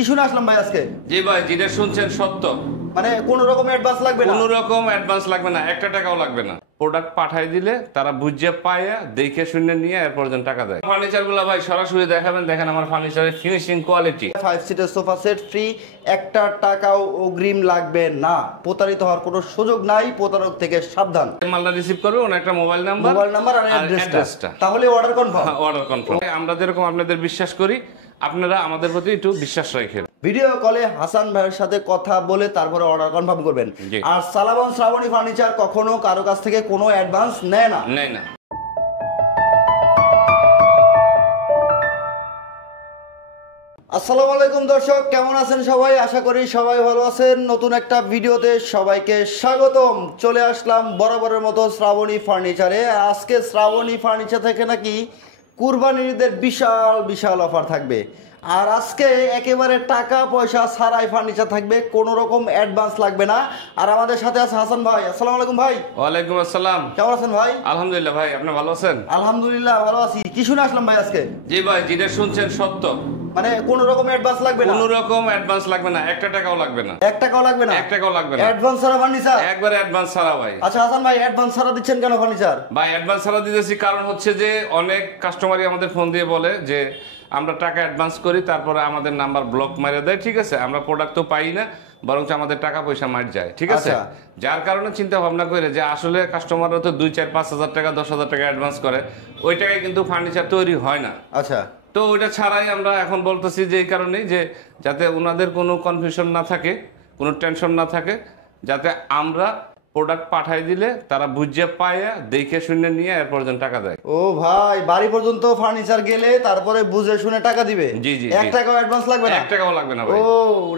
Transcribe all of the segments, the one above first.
কি শুনে আসলাম ভাই আজকে? জি ভাই, যেটা শুনছেন সত্য। মানে কোনো রকম অ্যাডভান্স লাগবে না? কোনো রকম অ্যাডভান্স লাগবে না, একটা টাকাও লাগবে না। প্রোডাক্ট পাঠাই দিলে তারা বুঝে পায়া দেখে শুনে নিয়ে এরপর যেন টাকা দেয়। ফার্নিচার গুলো ভাই সরাসরি দেখাবেন, দেখেন আমার ফার্নিচারের ফিনিশিং কোয়ালিটি। 5 সিটের সোফা সেট ফ্রি, একটা টাকাও অগ্রিম লাগবে না। প্রতারিত হওয়ার কোনো সুযোগ নাই, প্রতারক থেকে সাবধান। মালটা রিসিভ করবে ওনার একটা মোবাইল নাম্বার আর অ্যাড্রেসটা, তাহলে অর্ডার কনফার্ম। Order confirm. আমরা যেরকম আপনাদের বিশ্বাস করি, আপনারা আমাদের প্রতি একটু বিশ্বাস রাখেন। ভিডিও কলে হাসান ভাইয়ের সাথে কথা বলে তারপরে অর্ডার কনফার্ম করবেন। আর সালাবন শ্রাবণী ফার্নিচার কখনো কারো কাছ থেকে কোনো অ্যাডভান্স নেয় না। আসসালামু আলাইকুম দর্শক, কেমন আছেন সবাই? আশা করি সবাই ভালো আছেন। নতুন একটা ভিডিওতে সবাইকে স্বাগতম। চলে আসলাম বরাবরের মতো শ্রাবণী ফার্নিচারে। আজকে শ্রাবণী ফার্নিচার থেকে নাকি কুরবানির ঈদের বিশাল বিশাল অফার থাকবে। আর আজকে একেবারে টাকা পয়সা ছাড়াই ফার্নিচার থাকবে, কোনো রকম অ্যাডভান্স লাগবে না। আর আমাদের সাথে আছে হাসান ভাই। আসসালামু আলাইকুম ভাই। ওয়ালাইকুম আসসালাম। কেমন আছেন ভাই? আলহামদুলিল্লাহ ভাই, আপনি ভালো আছেন? আলহামদুলিল্লাহ ভালো আছি। কি শুনে আসলাম ভাই আজকে? জি ভাই, যেটা শুনছেন সত্য। মানে কোনো রকম অ্যাডভান্স লাগবে না? কোনো রকম অ্যাডভান্স লাগবে না, একটা টাকাও লাগবে না। এক টাকাও লাগবে না? এক টাকাও লাগবে না। অ্যাডভান্স ছাড়া ফার্নিচার? একবারে অ্যাডভান্স ছাড়া ভাই। আচ্ছা হাসান ভাই, অ্যাডভান্স ছাড়া দিচ্ছেন কেন ফার্নিচার? ভাই অ্যাডভান্স ছাড়া দিতেছি কারণ হচ্ছে যে অনেক কাস্টমারই আমাদের ফোন দিয়ে বলে যে আমরা টাকা অ্যাডভান্স করি, তারপরে আমাদের নাম্বার ব্লক মারিয়ে দেয়। ঠিক আছে, আমরা প্রোডাক্ট তো পাই না, বরং আমাদের টাকা পয়সা মার যায়। ঠিক আছে, যার কারণে চিন্তা ভাবনা করে যে আসলে কাস্টমাররা তো 2-4-5 হাজার টাকা 10,000 টাকা অ্যাডভান্স করে, ওই টাকায় কিন্তু ফার্নিচার তৈরি হয় না। আচ্ছা, তো ওইটা ছাড়াই আমরা এখন বলতেছি যে এই কারণেই যে যাতে ওনাদের কোনো কনফিউশন না থাকে, কোনো টেনশন না থাকে, যাতে আমরা প্রোডাক্ট পাঠাই দিলে তারা বুঝে পায়া দেখে শুনে নিয়ে এরপর যেন টাকা দেয়। ও ভাই, বাড়ি পর্যন্ত ফার্নিচার গেলে তারপরে বুঝে শুনে টাকা দিবে? জি জি, এক টাকাও অ্যাডভান্স লাগবে না? এক টাকাও লাগবে না ভাই। ও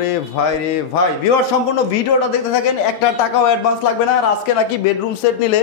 রে ভাই রে ভাই, ভিউয়ার সম্পূর্ণ ভিডিওটা দেখতে থাকেন, একটা টাকাও অ্যাডভান্স লাগবে না। আর আজকে নাকি বেডরুম সেট নিলে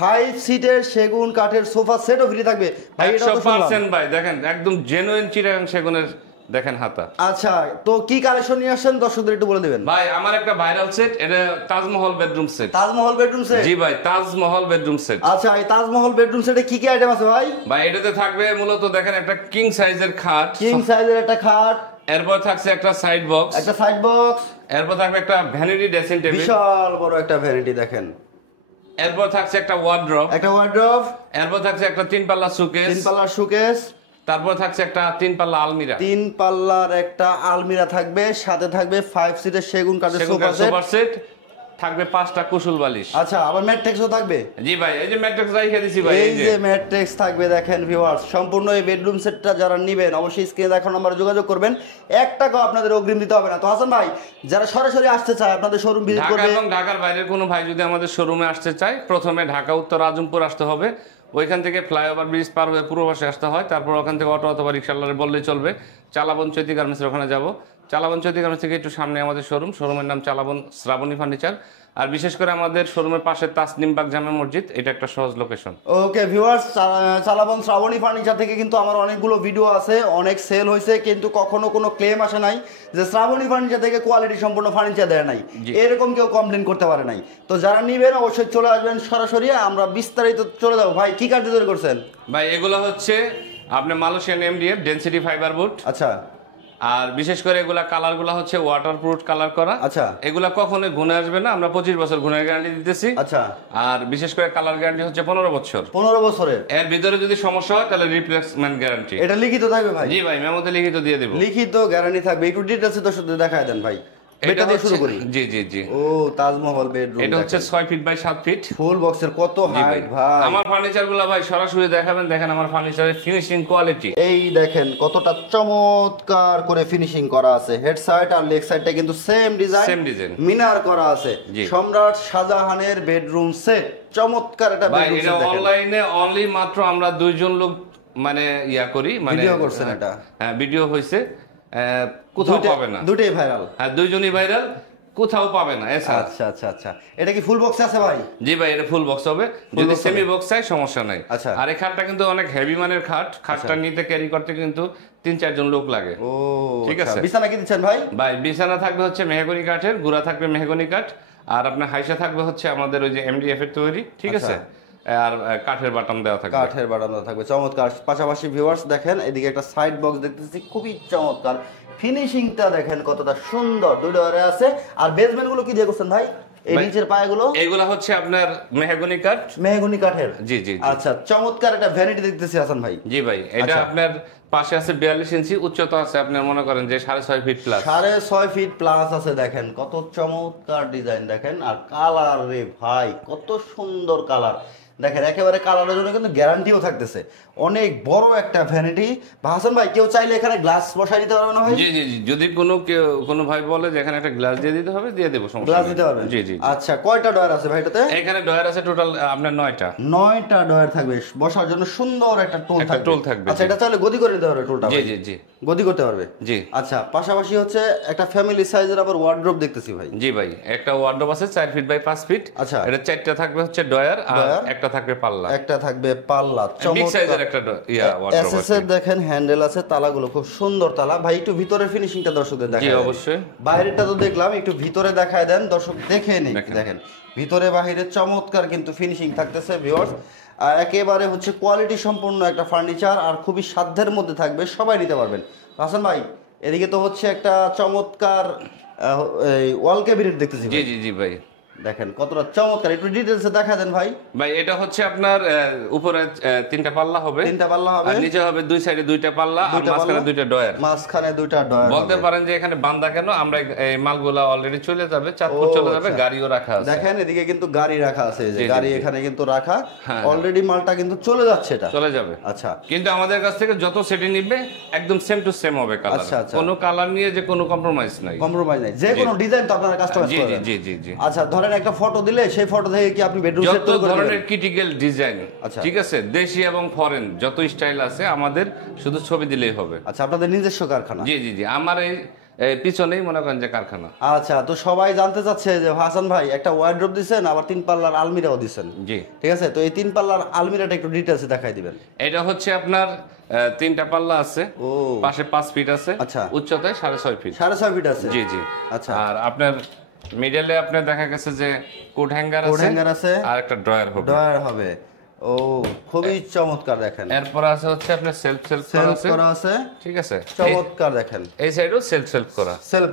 5 সিটের সেগুন কাঠের সোফা সেটও ফ্রি থাকবে ভাই। 100% ভাই, দেখেন একদম জেনুইন চিটাগাং সেগুনের দেখেন হাতা। আচ্ছা, তো কি কালেকশন নিয়ে আসছেন দর্শকদের একটু বলে দিবেন ভাই। আমার একটা ভাইরাল সেট, এটা Taj Mahal bedroom set. Taj Mahal bedroom set? জি ভাই, তাজমহল বেডরুম সেট। আচ্ছা, এই তাজমহল বেডরুম সেটে কি কি আইটেম আছে ভাই? ভাই এটাতে থাকবে মূলত দেখেন একটা কিং সাইজের খাট, কিং সাইজের একটা খাট, এরপর থাকছে একটা সাইড বক্স, একটা সাইড বক্স, এরপর থাকবে একটা ভ্যানিটি ড্রেসিং টেবিল, বিশাল বড় একটা ভ্যানিটি দেখেন, এরপর থাকছে একটা ওয়ার্ড্রপ, এরপর থাকছে একটা 3 পাল্লা সুকেস, তারপর থাকছে একটা 3 পাল্লা আলমিরা, 3 পাল্লার একটা আলমিরা থাকবে, সাথে থাকবে 5 সিটের সেগুন কাঠের সোফা সেট, থাকবে 5টা কুশল বালিশ। আচ্ছা, আবার ম্যাট্রেক্সও থাকবে? জি ভাই, এই যে ম্যাট্রেক্স রাইখা দিছি ভাই, এই যে ম্যাট্রেক্স থাকবে দেখেন ভিউয়ার্স। সম্পূর্ণ এই বেডরুম সেটটা যারা নেবেন অবশ্যই স্ক্রিনে দেখানো নাম্বারে যোগাযোগ করবেন, 1 টাকাও আপনাদের অগ্রিম দিতে হবে না। তো হাসান ভাই, যারা সরাসরি আসতে চায় আপনাদের শোরুম ভিজিট করবে, ঢাকা এবং ঢাকার বাইরের কোনো ভাই যদি আমাদের শোরুমে আসতে চায়, প্রথমে ঢাকা উত্তর আজমপুর আসতে হবে, ওইখান থেকে ফ্লাইওভার ব্রিজ পার হয়ে পূর্ব পাশে আসতে হয়, তারপর ওখান থেকে অটো অথবা রিক্সাওয়ালারে বললেই চলবে। চালাবন চৈতি গার্মেন্টসের ওখানে যাব, চালাবন চৈতি গার্মেন্টস থেকে একটু সামনে আমাদের শোরুমের নাম চালাবন শ্রাবণী ফার্নিচার। আর বিশেষ করে আমাদের শোরুমের পাশে তাসনিমবাগ জামে মসজিদ, এটা একটা সহজ location. Okay viewers, চালাবন Shrabani furniture থেকে কিন্তু আমার অনেকগুলো ভিডিও আছে, অনেক সেল হয়েছে, কিন্তু কখনো কোনো ক্লেম আসে নাই যে শ্রাবণী ফার্নিচার থেকে কোয়ালিটি সম্পূর্ণ ফার্নিচার দেয় নাই, এরকম কেউ কমপ্লেন করতে পারে নাই। তো যারা নিবেন অবশ্যই চলে আসবেন সরাসরি, আমরা বিস্তারিত চলে যাবো। ভাই কি কাঠ তৈরি করছেন? ভাই এগুলো হচ্ছে আপনার Malaysian MDF density fibre board. আচ্ছা, আর বিশেষ করে এগুলা কালারগুলো হচ্ছে ওয়াটারপ্রুফ কালার করা। আচ্ছা, এগুলা কখনো গুণে আসবে না, আমরা 25 বছর গুণের গ্যারান্টি দিতেছি। আচ্ছা, আর বিশেষ করে কালার গ্যারান্টি হচ্ছে 15 বছর। 15 বছরের এর ভিতরে যদি সমস্যা হয় তাহলে রিপ্লেসমেন্ট গ্যারান্টি। এটা লিখিত থাকবে ভাই? জি ভাই, মেমোতে লিখিত দিয়ে দেব। লিখিত গ্যারান্টি থাকবে। একটু ডিটেইলসে দর্শকদের দেখায় দেন ভাই। এটা দিয়ে শুরু করি। জি জি জি। ও তাজমহল বেডরুম, এটা হচ্ছে 6 ফিট বাই 7 ফিট ফুল বক্সের। কত হাইট ভাই! আমার ফার্নিচারগুলো ভাই সরাসরি দেখাবেন, দেখেন আমার ফার্নিচারের ফিনিশিং কোয়ালিটি। এই দেখেন কতটা চমৎকার করে ফিনিশিং করা আছে। হেড সাইড আর লেগ সাইডটা কিন্তু সেম ডিজাইন মিনার করা আছে। সম্রাট শাহজাহানের বেডরুম সেট, চমৎকার একটা বেডরুম সেট। এটা অনলাইনে অনলি মাত্র আমরা 2 জন লোক মানে করি, মানে ভিডিও করছেন। এটা হ্যাঁ ভিডিও হইছে, কোথাও পাবে না। দুটোই ভাইরাল? হ্যাঁ, দুইজনই ভাইরাল, কোথাও পাবে না। আচ্ছা আচ্ছা আচ্ছা, এটা কি ফুল বক্স আছে ভাই? জি ভাই, এটা ফুল বক্স হবে, যদি সেমি বক্স চাই সমস্যা নাই। আচ্ছা, আর এই খাটটা কিন্তু অনেক হেভি মানের খাটটা নিতে ক্যারি করতে কিন্তু 3-4 জন লোক লাগে। ও ঠিক আছে। বিছানা কি দিচ্ছেন ভাই? ভাই বিছানা থাকবে হচ্ছে মেহগনি কাঠের, গুড়া থাকবে মেহগনি কাঠ, আর আপনার হাইসা থাকবে হচ্ছে আমাদের ওই যে এমডিএফ এর তৈরি। ঠিক আছে, আর কাঠের বাটাম দেওয়া থাকবে, চমৎকার। পাশাপাশি ভিউয়ার্স দেখেন এদিকে একটা সাইড বক্স দেখতেছি, খুবই চমৎকার। ফিনিশিংটা দেখেন কতটা সুন্দর, দুই ডয়ারে আছে। আর বেসমেন্ট গুলো কি দিয়ে করছেন ভাই? এই নিচের পায়াগুলো এগুলা হচ্ছে আপনার মেহগনি কাঠ। মেহগনি কাঠের, জি জি। আচ্ছা, চমৎকার একটা ভ্যানিটি দেখতেছি হাসান ভাই। জি ভাই, এটা আপনার পাশে আছে 42 ইঞ্চি, উচ্চতা আছে আপনার মনে করেন যে 6.5 ফিট প্লাস। 6.5 ফিট প্লাস আছে। দেখেন কত চমৎকার ডিজাইন, দেখেন আর কালার রে ভাই, কত সুন্দর কালার। দেখেন একেবারে কালারের জন্য কিন্তু গ্যারান্টিও থাকতেছে। অনেক বড় একটা ভ্যানিটি। হাসান ভাই, কেউ চাইলে এখানে গ্লাস বসাই দিতে পারবে না ভাই? জি জি জি, যদি কোনো ভাই বলে যে এখানে একটা গ্লাস দিয়ে দিতে হবে, দিয়ে দেব, সমস্যা গ্লাস নেই। দিতে পারবেন? জি জি। আচ্ছা, কয়টা ডয়ার আছে ভাই এটাতে? এখানে ডয়ার আছে টোটাল আপনার 9টা। 9টা ডয়ার থাকবে, বসার জন্য সুন্দর একটা টোল থাকবে। টোল থাকবে। আচ্ছা, এটা চাইলে গদি করে নিতে পারবে টোলটা? জি জি জি, গদি করতে পারবে। জি। আচ্ছা, পাশাপাশি হচ্ছে একটা ফ্যামিলি সাইজের আবার ওয়ার্ড্রোব দেখতেছি ভাই। জি ভাই, একটা ওয়ার্ডরোব আছে 4 ফিট বাই 5 ফিট। আচ্ছা, এটা 4টা থাকবে হচ্ছে ডয়ার, আর একটা থাকবে পাল্লা। একটা থাকবে পাল্লা। বিগ সাইজের একটা ওয়ার্ডরোব এসএস এর দেখেন হ্যান্ডেল আছে, তালাগুলো খুব সুন্দর তালা। ভাই একটু ভিতরের ফিনিশিংটা দর্শকদের জি দেখায়। অবশ্যই। বাইরেটা তো দেখলাম, একটু ভিতরে দেখায় দেন, দর্শক দেখে নেই। দেখেন ভিতরে বাহিরে চমৎকার কিন্তু ফিনিশিং থাকতেছে ভিউয়ার্স। একেবারে হচ্ছে কোয়ালিটি সম্পূর্ণ একটা ফার্নিচার, আর খুবই সাধ্যের মধ্যে থাকবে, সবাই নিতে পারবেন। হাসান ভাই, এদিকে তো হচ্ছে একটা চমৎকার ওয়াল ক্যাবিনেট দেখতেছি। জি জি জি ভাই, দেখেন কতটা চমৎকার, একটু ডিটেইলসে দেখা দেন ভাই। ভাই এটা হচ্ছে আপনার উপরে 3টা পাল্লা হবে। 3টা পাল্লা হবে, আর নিচে হবে দুই সাইডে 2টা পাল্লা, আর মাঝখানে 2টা ডয়ার। মাঝখানে 2টা ডয়ার। বলতে পারেন যে এখানে বান্দা কেন, আমরা এই মালগুলা অলরেডি চলে যাবে, চাঁদপুর চলে যাবে, গাড়িও রাখা আছে। দেখেন এদিকে কিন্তু গাড়ি রাখা আছে, যে গাড়ি এখানে কিন্তু রাখা অলরেডি, মালটা কিন্তু চলে যাচ্ছে, এটা চলে যাবে। আচ্ছা, কিন্তু আমাদের কাছ থেকে যত সেটি নিবে একদম সেম টু সেম হবে কালার। আচ্ছা আচ্ছা, কোনো কালার নিয়ে যে কোনো কম্প্রোমাইজ নাই। কম্প্রোমাইজ নাই, যে কোনো ডিজাইন তো আপনারা কাস্টমাইজ জি করবেন। জি জি জি। আচ্ছা, ধরেন একটা ফটো দিলে সেই ফটো থেকে কি আপনি বেডরুম সেট যত তৈরি করে ধরনের দিবেন? ক্রিটিক্যাল ডিজাইন, আচ্ছা, ঠিক আছে, দেশি এবং ফরেন যত স্টাইল আছে আমাদের শুধু ছবি দিলেই হবে। আচ্ছা, আপনাদের নিজস্ব কারখানা? জি জি জি, আমার এই পিছনেই মনে করেন যে কারখানা। আচ্ছা, তো সবাই জানতে চাচ্ছে যে হাসান ভাই একটা ওয়ার্ডরোব দিবেন, আবার 3 পাল্লার আলমিরাও দিবেন। জি, ঠিক আছে, তো এই 3 পাল্লার আলমিরাটা একটু ডিটেইলসে দেখাই দিবেন। এটা হচ্ছে আপনার 3টা পাল্লা আছে, ও পাশে 5 ফিট আছে, আচ্ছা, উচ্চতায় 6.5 ফিট। 6.5 ফিট আছে। জি জি। আচ্ছা, আর আপনার মিডলে আপনার দেখা গেছে যে কোট হ্যাঙ্গার আছে, আর একটা ড্রয়ার হবে। ড্রয়ার হবে। ও খুবই চমৎকার। দেখেন এরপর আছে হচ্ছে আপনার সেলফ করা আছে, ঠিক আছে, চমৎকার। দেখেন এই সাইডেও সেলফ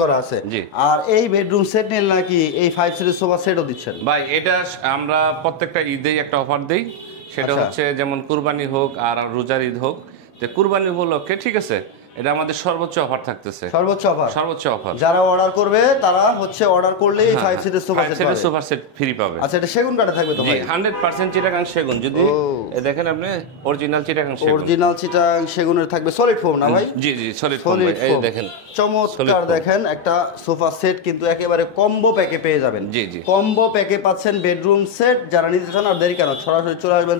করা আছে। জি। আর এই বেডরুম সেট নিলে নাকি এই 5 সিটের সোফা সেটও দিচ্ছেন ভাই? এটা আমরা প্রত্যেকটা ঈদেই একটা অফার দেই, সেটা হচ্ছে যেমন কুরবানি হোক আর রোজার ঈদ হোক, যে কুরবানি উপলক্ষে, ঠিক আছে, এটা আমাদের সর্বোচ্চ অফার থাকতেছে। সর্বোচ্চ অফার যারা অর্ডার করবে তারা হচ্ছে অর্ডার করলেই 5 সিটের সোফা সেট ফ্রি পাবে। আচ্ছা, এটা সেগুন কাঠে থাকবে তো ভাই? 100% চিটাগাং সেগুন। যদি দেখেন আপনি অরিজিনাল চিটাগাং সেগুনের থাকবে, সলিড ফোম না ভাই? জি জি, সলিড ফোম। এই দেখেন চমৎকার। দেখেন একটা সোফা সেট কিন্তু একেবারে কম্বো প্যাকে পেয়ে যাবেন। জি জি, কম্বো প্যাকে পাচ্ছেন বেডরুম সেট। যারা নিতে চান আর দেরি কেন, সরাসরি চলে আসবেন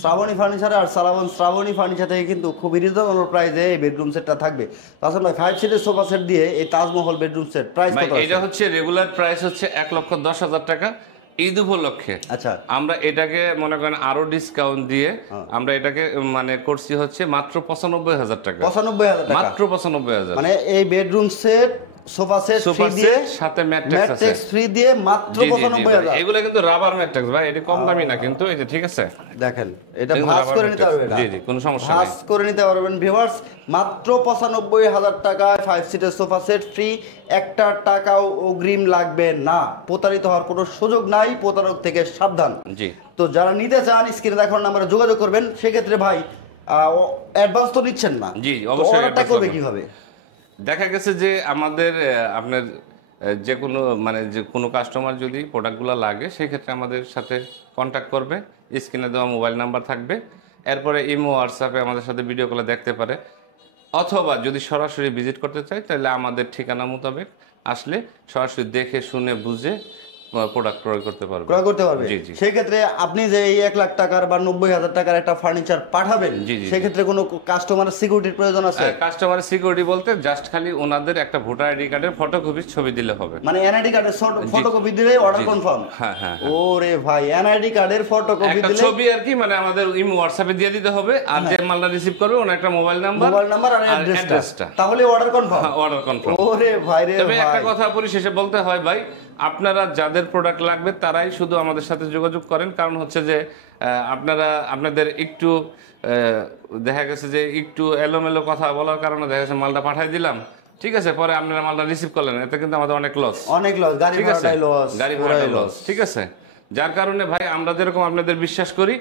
শ্রাবণী ফার্নিচারে। আর শ্রাবণী ফার্নিচার থেকে কিন্তু খুবই রিজনেবল প্রাইসে এই বেডরুম সেটটা থাকবে। তাছাড়া 5 সিটের সোফা সেট দিয়ে এই তাজমহল বেডরুম সেট প্রাইস কত? এটা হচ্ছে রেগুলার প্রাইস হচ্ছে 1,10,000 টাকা। ঈদ উপলক্ষে আচ্ছা, আমরা এটাকে মনে করেন আরো ডিসকাউন্ট দিয়ে আমরা এটাকে মানে করছি হচ্ছে মাত্র 95,000 টাকা। 95,000 টাকা, মাত্র 95,000। মানে এই bedroom set sofa set free দিয়ে, সাথে ম্যাট্রেস ফ্রি দিয়ে মাত্র 95,000। এগুলো কিন্তু রাবার ম্যাট্রেস ভাই, এটা কম দামি না কিন্তু, এই যে ঠিক আছে, দেখেন এটা ভাঁজ করে নিতে পারবেন। জি জি, কোনো সমস্যা নেই, ভাঁজ করে নিতে পারবেন ভিউয়ার্স। মাত্র 95,000 টাকায় 5 সিটের সোফা সেট ফ্রি। একটা টাকাও অগ্রিম লাগবে না। প্রতারিত হওয়ার কোনো সুযোগ নাই, প্রতারক থেকে সাবধান। জি। তো যারা নিতে চান স্ক্রিনে দেখানোর নাম্বারে যোগাযোগ করবেন। সেক্ষেত্রে ভাই অ্যাডভান্স তো নিচ্ছেন না? জি অবশ্যই। অর্ডারটা করবে কিভাবে? দেখা গেছে যে আমাদের আপনার যে কোনো কাস্টমার যদি প্রোডাক্টগুলো লাগে, সেই ক্ষেত্রে আমাদের সাথে কন্ট্যাক্ট করবে, স্ক্রিনে দেওয়া মোবাইল নাম্বার থাকবে, এরপরে ইমো হোয়াটসঅ্যাপে আমাদের সাথে ভিডিও কলে দেখতে পারে, অথবা যদি সরাসরি ভিজিট করতে চাই তাহলে আমাদের ঠিকানা মোতাবেক আসলে সরাসরি দেখে শুনে বুঝে প্রোডাক্ট ক্রয় করতে পারবে। জি জি। সেই ক্ষেত্রে আপনি যে এই 1 লাখ টাকার বা 90,000 টাকার একটা ফার্নিচার পাঠাবেন, সেই ক্ষেত্রে কোনো কাস্টমারের সিকিউরিটির প্রয়োজন আছে? কাস্টমারের সিকিউরিটি বলতে জাস্ট খালি ওনাদের একটা ভোটার আইডি কার্ডের ফটোকপির ছবি দিলে হবে। মানে এনআইডি কার্ডের ফটোকপি দিলেই অর্ডার কনফার্ম? হ্যাঁ হ্যাঁ। ওরে ভাই, এনআইডি কার্ডের ফটোকপি দিলে, ছবি আর কি, মানে আমাদের ইমো হোয়াটসঅ্যাপে দিয়ে দিতে হবে, আর যে মালটা রিসিভ করবে ওনার একটা মোবাইল নাম্বার আর অ্যাড্রেসটা, তাহলে অর্ডার কনফার্ম। Order confirm. ওরে ভাই রে তবে একটা কথা পরিশেষে বলতে হয় ভাই, আপনারা যাদের প্রোডাক্ট লাগবে তারাই শুধু আমাদের সাথে যোগাযোগ করেন, কারণ হচ্ছে যে আপনারা আপনাদের একটু দেখা গেছে যে একটু এলোমেলো কথা বলার কারণে দেখা গেছে মালটা পাঠিয়ে দিলাম, ঠিক আছে, পরে আপনারা মালটা রিসিভ করলেন, এতে কিন্তু আমাদের অনেক লস, অনেক লস, গাড়ি ঠিক আছে, ভাড়াটাই লস, গাড়ি ভাড়াটাই লস, ঠিক আছে। যার কারণে ভাই আমরা যেরকম আপনাদের বিশ্বাস করি,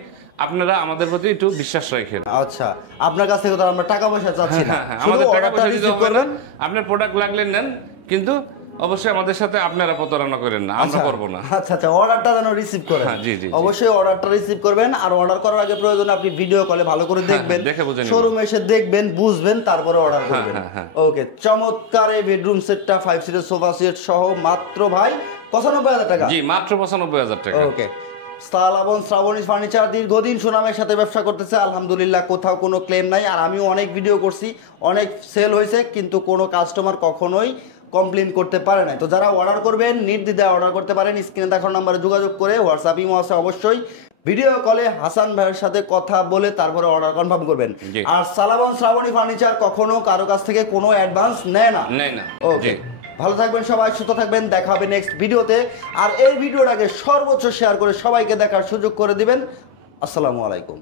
আপনারা আমাদের প্রতি একটু বিশ্বাস রাখেন। আচ্ছা, আপনার কাছ থেকে তো আমরা টাকা পয়সা চাচ্ছি না, হ্যাঁ, শুধু আমাদের টাকা অর্ডারটা পয়সা দিতে রিসিভ হবে না, করবেন। আপনার প্রোডাক্ট লাগলে নেন, কিন্তু অবশ্যই আমাদের সাথে আপনারা প্রতারণা করেন না, আমরা করবো না। আচ্ছা আচ্ছা, অর্ডারটা যেন রিসিভ করেন। হ্যাঁ, জি, জি, জি। অবশ্যই অর্ডারটা রিসিভ করবেন, আর অর্ডার করার আগে প্রয়োজনে আপনি ভিডিও কলে ভালো করে দেখবেন, দেখে বুঝে নিবেন। শোরুমে এসে দেখবেন, বুঝবেন, তারপরে অর্ডার করবেন। হ্যাঁ। ওকে, চমৎকার এই বেডরুম সেটটা 5 সিটের সোফা সেট সহ মাত্র ভাই 95,000 টাকা। জি, মাত্র 95,000 টাকা। ওকে, শ্রাবণ শ্রাবণী ফার্নিচার দীর্ঘদিন সুনামের সাথে ব্যবসা করতেছে, আলহামদুলিল্লাহ, কোথাও কোনো ক্লেম নাই। আর আমিও অনেক ভিডিও করছি, অনেক সেল হয়েছে, কিন্তু কোনো কাস্টমার কখনোই কমপ্লেন করতে পারে না। তো যারা অর্ডার করবেন নির্দ্বিধায় অর্ডার করতে পারেন, স্ক্রিনে দেখানো নাম্বারে যোগাযোগ করে, হোয়াটসঅ্যাপ ইমো আছে অবশ্যই, ভিডিও কলে হাসান ভাইয়ের সাথে কথা বলে তারপরে অর্ডার কনফার্ম করবেন। জি। আর শ্রাবণ শ্রাবণী ফার্নিচার কখনো কারো কাছ থেকে কোনো অ্যাডভান্স নেয় না। নেই না। ওকে, জি। ভালো থাকবেন সবাই, সুস্থ থাকবেন, দেখা হবে নেক্সট ভিডিওতে। আর এই ভিডিওটাকে সর্বোচ্চ শেয়ার করে সবাইকে দেখার সুযোগ করে দিবেন। আসসালামু আলাইকুম।